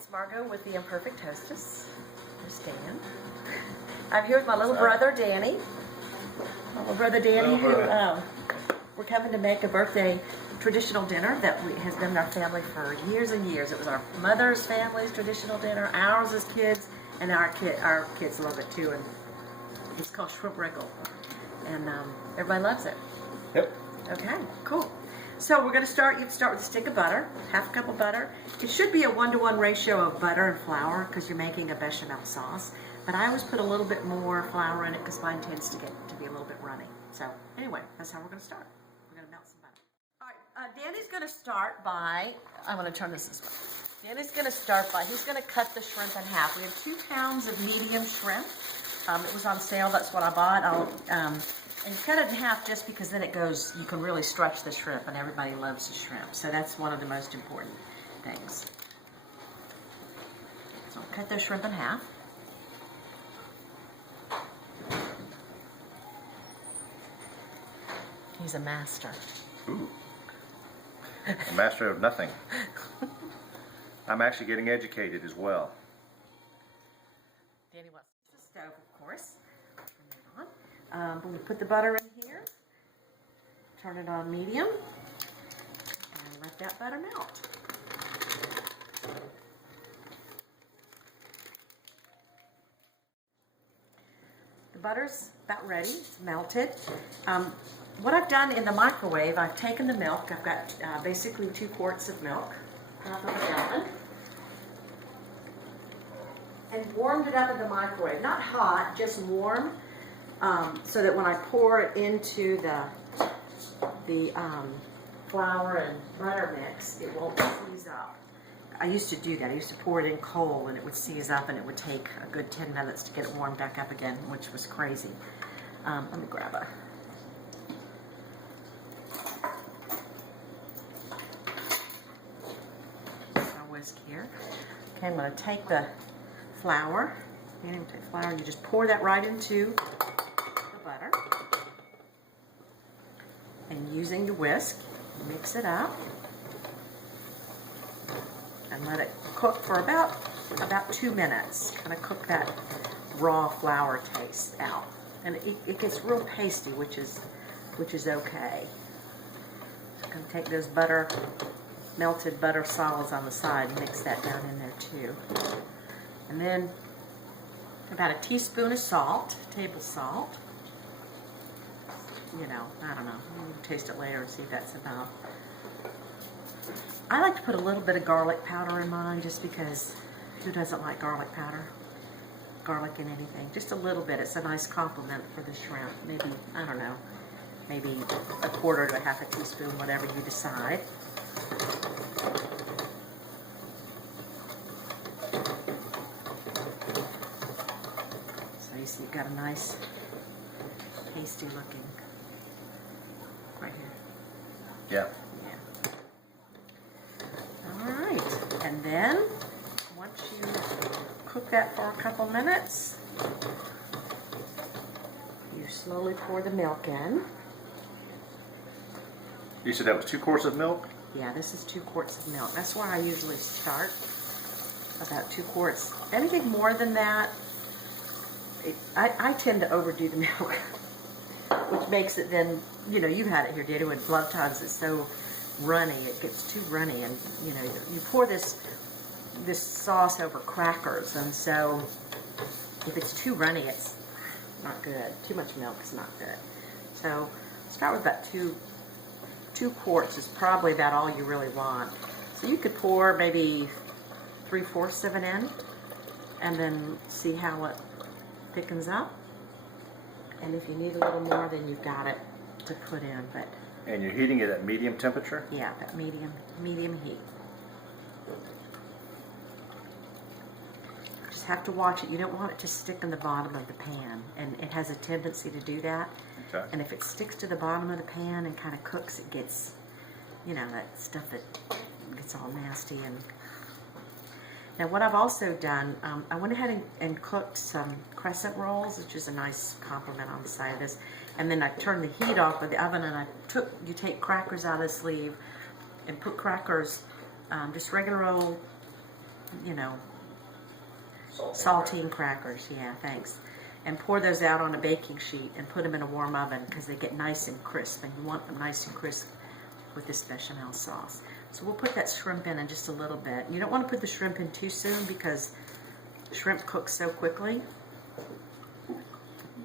it's Margot with the Imperfect Hostess. There's Dan. I'm here with my little brother, Danny. My little brother, Danny, who we're coming to make a birthday traditional dinner that has been in our family for years and years. It was our mother's family's traditional dinner, ours as kids, and our kids love it too. And it's called shrimp Wriggle, and everybody loves it. Yep. Okay, cool. So we're going to start. You can start with a stick of butter, half a cup of butter. It should be a 1-to-1 ratio of butter and flour because you're making a bechamel sauce. But I always put a little bit more flour in it because mine tends to be a little bit runny. So anyway, that's how we're going to start. We're going to melt some butter. All right, Danny's going to start by. I'm going to turn this way. Danny's going to start by. He's going to cut the shrimp in half. We have 2 pounds of medium shrimp. It was on sale. That's what I bought. And you cut it in half just because then it goes, you can really stretch the shrimp, and everybody loves the shrimp. So that's one of the most important things. So cut the shrimp in half. He's a master. Ooh. A master of nothing. I'm actually getting educated as well. Danny wants the stove, of course. When we put the butter in here, turn it on medium, and let that butter melt. The butter's about ready, it's melted. What I've done in the microwave, I've taken the milk, I've got basically 2 quarts of milk, half of a gallon, and warmed it up in the microwave. Not hot, just warm. So that when I pour it into the flour and butter mix, it won't seize up. I used to do that. I used to pour it in cold and it would seize up, and it would take a good 10 minutes to get it warmed back up again, which was crazy. Let me grab a whisk here. Okay, I'm going to take the flour. You don't take flour, you just pour that right into butter, and using the whisk, mix it up and let it cook for about 2 minutes. Kind of cook that raw flour taste out, and it gets real pasty, which is okay. I'm going to take those melted butter solids on the side and mix that down in there too, and then about a teaspoon of salt, table salt. You know, I don't know. You can taste it later and see if that's enough. I like to put a little bit of garlic powder in mine just because who doesn't like garlic powder? Garlic in anything. Just a little bit. It's a nice compliment for the shrimp. Maybe, I don't know, maybe a quarter to a half a teaspoon, whatever you decide. So you see you've got a nice, tasty looking. Right here. Yeah. All right, and then once you cook that for a couple minutes, you slowly pour the milk in. You said that was 2 quarts of milk? Yeah, this is 2 quarts of milk. That's where I usually start, about 2 quarts. Anything more than that, I tend to overdo the milk. Which makes it then, you know, you've had it here, Daddy, when blood times it's so runny, it gets too runny, and you know, you pour this sauce over crackers, and so if it's too runny, it's not good. Too much milk is not good. So start with about 2 quarts is probably about all you really want. So you could pour maybe 3/4 of it in, and then see how it thickens up. And if you need a little more, then you've got it to put in. But And you're heating it at medium temperature? yeah, that medium heat. Just have to watch it. You don't want it to stick in the bottom of the pan, and it has a tendency to do that. Okay. And if it sticks to the bottom of the pan and kind of cooks, it gets, you know, that stuff that gets all nasty. And now what I've also done, I went ahead and cooked some crescent rolls, which is a nice compliment on the side of this. And then I turned the heat off of the oven, and you take crackers out of the sleeve and put crackers, just regular old you know, saltine crackers. Yeah, thanks. And pour those out on a baking sheet and put them in a warm oven because they get nice and crisp, and you want them nice and crisp with this bechamel sauce. So we'll put that shrimp in just a little bit. You don't want to put the shrimp in too soon because shrimp cooks so quickly,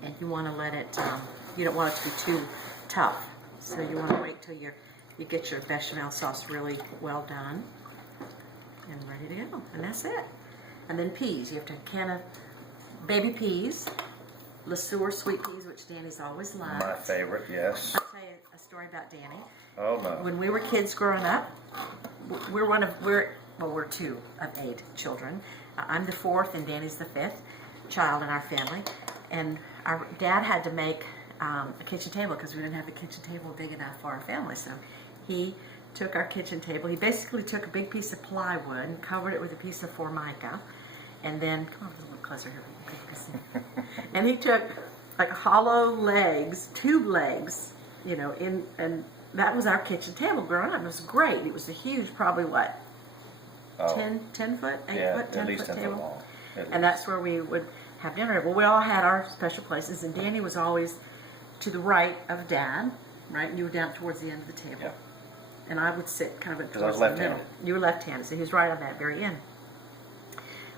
and you want to let it, you don't want it to be too tough. So you want to wait till you get your bechamel sauce really well done and ready to go. And that's it. And then peas. You have to can of baby peas, LeSueur sweet peas, which Danny's always loved. My favorite, yes. I'll tell you a story about Danny. Oh no. When we were kids growing up, we're 2 of 8 children. I'm the 4th and Danny's the 5th child in our family. And our dad had to make a kitchen table because we didn't have a kitchen table big enough for our family. So he took our kitchen table. He basically took a big piece of plywood and covered it with a piece of formica. And then, come on, a little closer here. And he took like hollow legs, tube legs, you know, and that was our kitchen table growing up. It was great. It was a huge, probably what, 10 foot, 8 foot, 10 foot table. And that's where we would have dinner. Well, we all had our special places, and Danny was always to the right of Dad, right? And you were down towards the end of the table. Yeah. And I would sit kind of Because I was towards the middle. left-handed. You were left-handed, so he was right on that very end.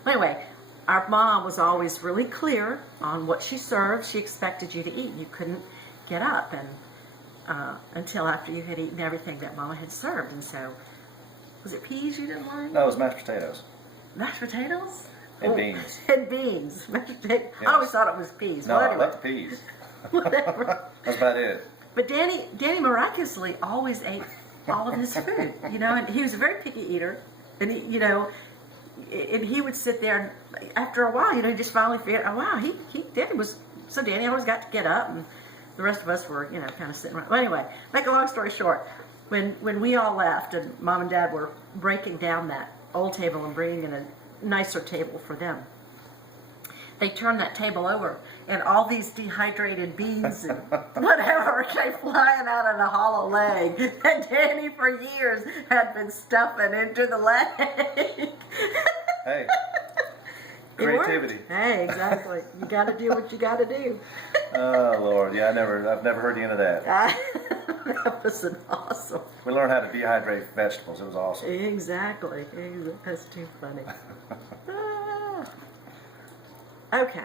But anyway, our mom was always really clear on what she served. She expected you to eat. You couldn't get up until after you had eaten everything that Mama had served. And so, was it peas you didn't like? No, it was mashed potatoes. Mashed potatoes? And beans. And beans. Mashed potatoes. Yes. I always thought it was peas. No, Well, I anyway, love the peas. whatever. That's about it. But Danny miraculously always ate all of his food, you know, and he was a very picky eater, and he, you know, and he would sit there, and after a while, you know, he just finally figured, oh wow, Danny always got to get up, and the rest of us were, you know, kind of sitting around. Well, anyway, make a long story short, when we all left and Mom and Dad were breaking down that old table and bringing in a nicer table for them, they turned that table over, and all these dehydrated beans and whatever came flying out of the hollow leg that Danny for years had been stuffing into the leg. Hey, It worked. creativity. Hey, exactly. You got to do what you got to do. Oh Lord, yeah, I've never heard the end of that. That was an awesome. We learned how to dehydrate vegetables. It was awesome. Exactly. That's too funny. Okay,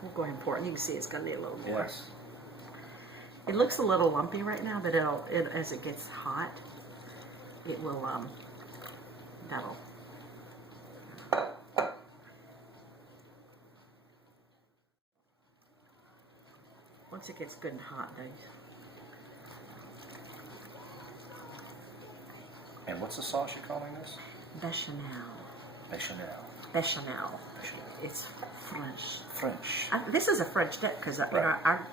we'll go ahead and pour it. You can see it's going to be a little more. Yes. It looks a little lumpy right now, but as it gets hot, it will, that'll. Once it gets good and hot, then. And what's the sauce you're calling this? Bechamel. Bechamel. Bechamel. Bechamel. It's French. French. This is a French dip because Right. our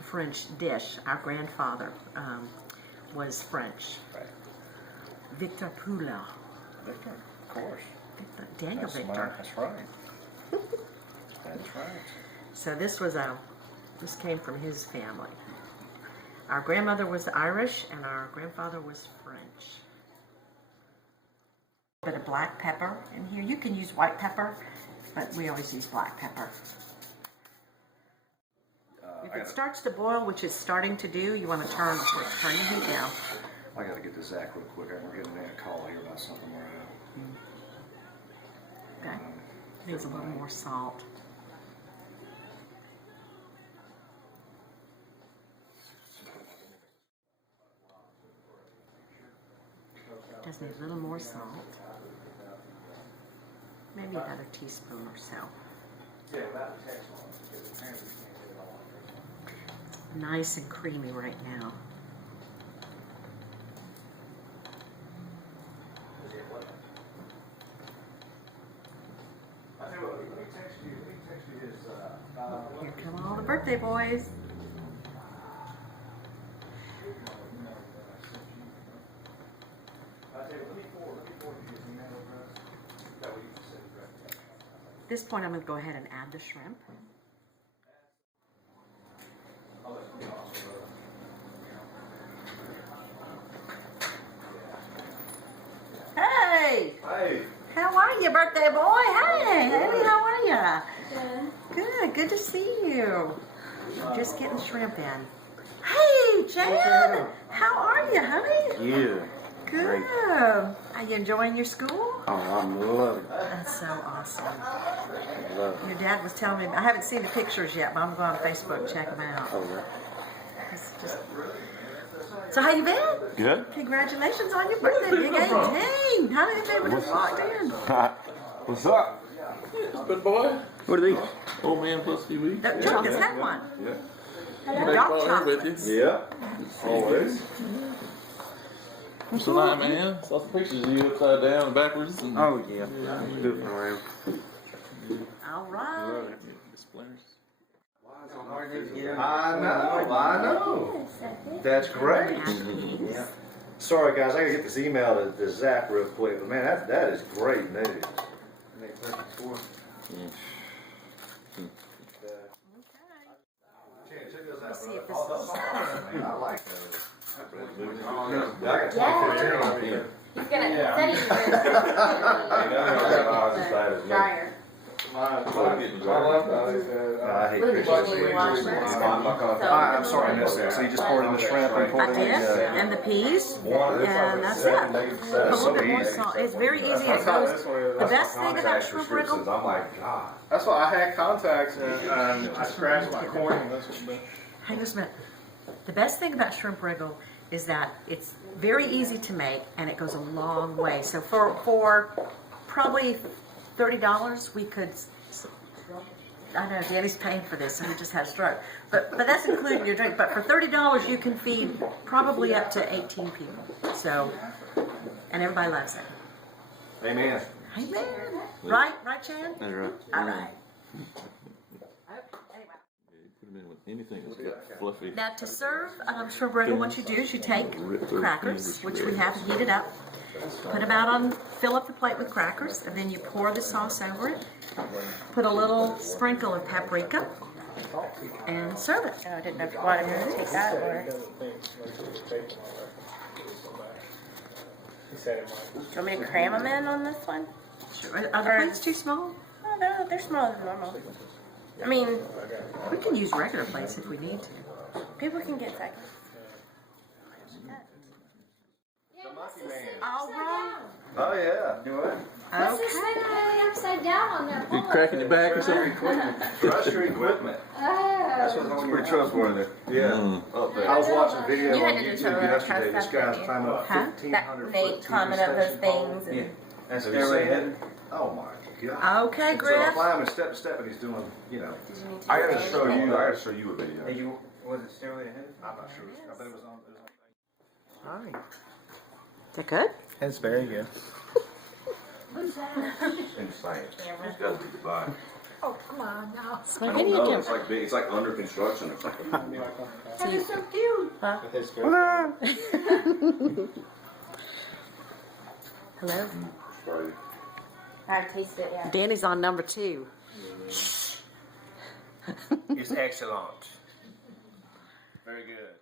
French dish. Our grandfather was French. Right. Victor Poulin. Victor, of course. Daniel That's Victor. That's right. That's right. So this came from his family. Our grandmother was Irish and our grandfather was French. A bit of black pepper in here. You can use white pepper, but we always use black pepper. If it starts to boil, which it's starting to do, you want to turn the heat down. I gotta get to Zach real quick. We're getting a call here about something we're at. Okay. Needs a little more salt. Does need a little more salt. Maybe another teaspoon or so. Nice and creamy right now. Here come all the birthday boys. At this point, I'm going to go ahead and add the shrimp. Hey! Hey! How you, birthday boy? Hey, Haley, how are ya? Good to see you. Just getting shrimp in. Hey, Jan, how are you, honey? Yeah. Good. Are you enjoying your school? Oh, I'm loving it. That's so awesome. Love it. Your dad was telling me, I haven't seen the pictures yet, but I'm going on Facebook and check them out. Oh, yeah. It's just... So how you been? Good. Congratulations on your birthday, Big 18. How did they just walked in? What's up? Good boy. What are these? Old man plus TV. Chuck has had one. Yeah. Big Dark ball here with chocolates. you. Yeah. Always. What's the night, man? Saw some pictures of you upside down and backwards. And Oh, yeah. Goofing around. All right. Splinters. I know. That's great. Yeah. Sorry guys, I gotta get this email to Zach real quick, but man, that is great news. Let's see if this is... I like those. He's gonna study the dryer. I hate Look Christmas. at you wash that. I'm sorry I missed that. So you just poured in the shrimp and poured I in did, the... and the peas, and that's it. A little bit more salt. It's very easy. It goes. The best thing about shrimp wriggle. I'm like, God. That's why I had contacts and I scratched my corn and that's what. Hang on a minute. The best thing about shrimp wriggle is that it's very easy to make and it goes a long way. So for probably $30, we could. I know Danny's paying for this, so he just had a stroke. But that's including your drink. But for $30, you can feed probably up to 18 people. So, and everybody loves it. Amen. Amen. Right, Chan? That's right. All right. Put them in with anything that's got fluffy. Now to serve shrimp wriggle, what you do is you take crackers, which we have heated up, put them out on, fill up the plate with crackers, and then you pour the sauce over it. Put a little sprinkle of paprika, and serve it. Oh, I didn't know if you wanted me to take that or. Do you want me to cram them in on this one? Sure. Are the plates too small? Oh, no, they're smaller than normal. I mean, We can use regular plates if we need to. people can get seconds. All right. Oh yeah. Do it. What's this thing hanging upside down on there? You cracking your back or something? Trust your equipment. That's Oh. what's on Pretty trustworthy. Yeah. Up there. I was watching a video You had on to do YouTube some of that yesterday. This stuff, guy's didn't you? climbing a Huh? 1,500 That foot TV Nate commented those station pole. things. Yeah. And That's Have you stairway seen ahead. it? Oh my God. Okay, So I'm Griff. climbing step to step and he's doing, you know. did you need to I do gotta show anything? you. I gotta show you a video. Hey, you, was it stairway ahead? I'm not sure. I bet it was on. Hi. Is that good? It's very good. Insane. It's gotta be Dubai. Oh, come on now. I don't know. It's like big. It's like under construction or something. That is so cute. Hello. Right. I tasted it, yeah. Danny's on number 2. It's excellent. Very good.